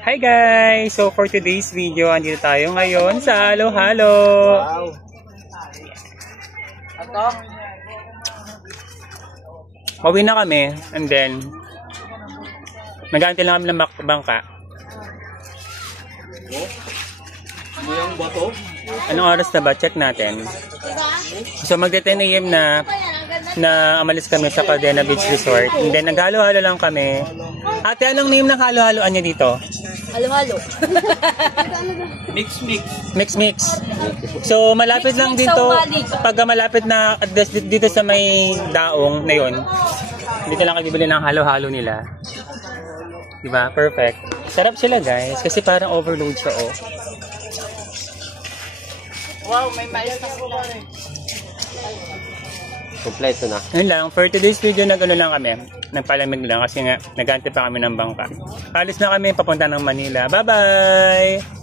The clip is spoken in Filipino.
Hi guys! So for today's video, andito tayo ngayon sa Halo Halo. Wow. Ato? Pauwi na kami and then nag-aantay lang kami ng bangka. Ano yung bato? Anong oras na ba? Check natin. So magte-10 AM na umalis kami sa Caldena Beach Resort. And then naghalo-halo lang kami. Ate, anong name ng halo-haloan niya dito? Halo-halo. Mix. So malapit lang dito. Pag malapit na dito sa may daong na yun, dito lang kayo bibili ng halo-halo nila. Diba? Perfect. Sarap sila guys. Kasi parang overload siya oh. Wow, may mais na sila. Kompleto na. Yun lang, for today's video nag-ano lang kami, nagpalamig lang kasi nga nag-aantay pa kami ng bangka. Alis na kami papunta ng Manila. Bye-bye!